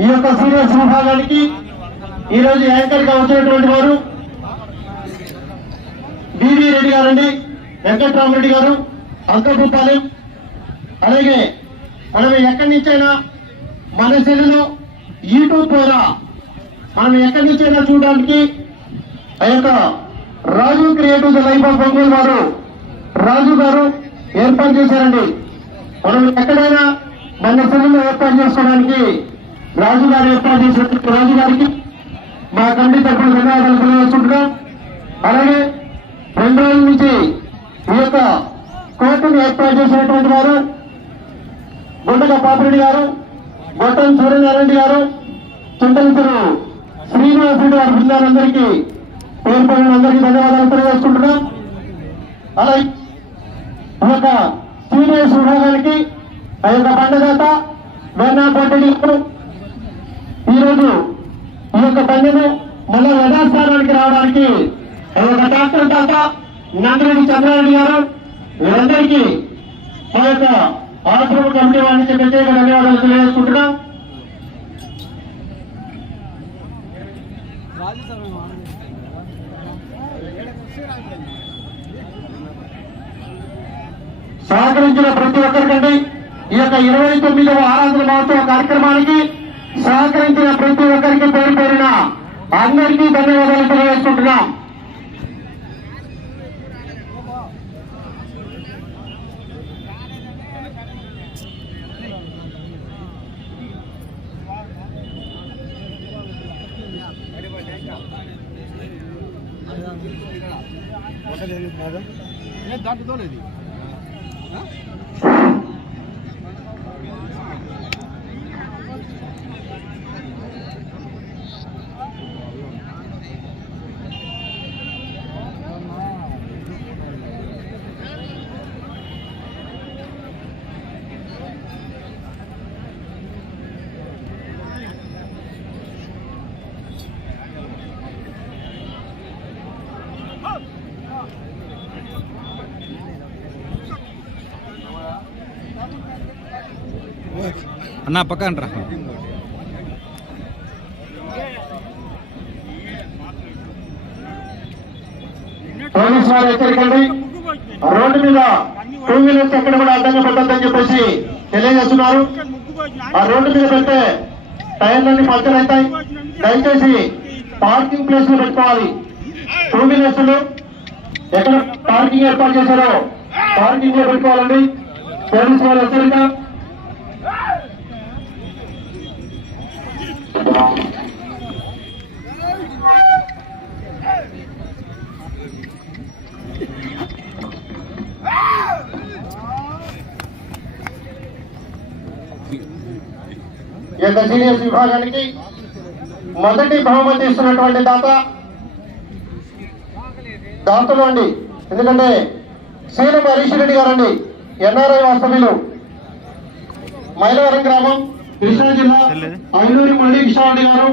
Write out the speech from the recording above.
ఈ యొక్క సీరియస్ విభాగానికి ఈరోజు యాంకర్గా వచ్చినటువంటి వారు బీవీ రెడ్డి గారండి వెంకట్రామరెడ్డి గారు అంకభూపాలెం అలాగే మనం ఎక్కడి నుంచైనా మన సెల్లులో యూట్యూబ్ ద్వారా మనం ఎక్కడి నుంచైనా చూడడానికి ఆ యొక్క రాజు క్రియేటివ్ లైఫ్ ఆఫ్ బంగుల్ వారు రాజు గారు ఏర్పాటు చేశారండి. మనం ఎక్కడైనా మన సెల్లులో ఏర్పాటు చేసుకోవడానికి రాజుగారు ఏర్పాటు చేసినటువంటి రాజు గారికి మా కమిటీ తరఫున ధన్యవాదాలు తెలియజేసుకుంటున్నాం అలాగే రెండు రోజుల నుంచి ఈ యొక్క కోర్టును ఏర్పాటు చేసినటువంటి వారు గుండగ పాపిరెడ్డి గారు గొట్టం సూర్యనారాయణ గారు చింతలపురు శ్రీనివాస్ గారి బృందాలందరికీ పేర్కొన్న అందరికీ ధన్యవాదాలు తెలియజేసుకుంటున్నాం అలాగే ఈ యొక్క సీనియర్స్ విభాగానికి ఆ యొక్క బండదాత వెన్నా పండుగ ఈరోజు ఈ యొక్క బండిను మళ్ళా యథాస్థానానికి రావడానికి ఆ యొక్క డాక్టర్ దాత నందిరెడ్డి చంద్రారెడ్డి గారు వీరందరికీ ఆ యొక్క ఆశ్రమ కమిటీ వారికి ప్రత్యేక ధన్యవాదాలు తెలియజేసుకుంటున్నాం. సహకరించిన ప్రతి ఒక్కరికండి. ఈ యొక్క ఇరవై తొమ్మిదవ ఆరాధన మహోత్సవ కార్యక్రమానికి సహకరించిన ప్రతి ఒక్కరికి పేరు పేరిన అందరికీ ధన్యవాదాలు తెలియజేసుకుంటున్నాం. దాంట్లో Hã? అన్నా పక్కన రా. పోలీసు హెచ్చరికండి రోడ్డు మీద టూ వీలర్స్ ఎక్కడ కూడా అడ్డంగా పెట్టద్దని చెప్పేసి తెలియజేస్తున్నారు. ఆ రోడ్డు మీద పెడితే టైర్లన్నీ పంచర్ అవుతాయి. దయచేసి పార్కింగ్ ప్లేస్లో పెట్టుకోవాలి. టూ వీలర్స్ ఎక్కడ పార్కింగ్ ఏర్పాటు చేశారో పార్కింగ్లో పెట్టుకోవాలండి. పోలీసు వాళ్ళు హెచ్చరిక ఈ యొక్క సీనియర్స్ విభాగానికి మొదటి బహుమతి ఇస్తున్నటువంటి దాత దాతలు అండి. ఎందుకంటే సీనం హరీష్ రెడ్డి గారండి. ఎన్ఆర్ఐ వాస్తవ్యులు. మైలవరం గ్రామం కృష్ణా జిల్లా ఐనూరి మల్లి కిషోర్ రెడ్డి గారు.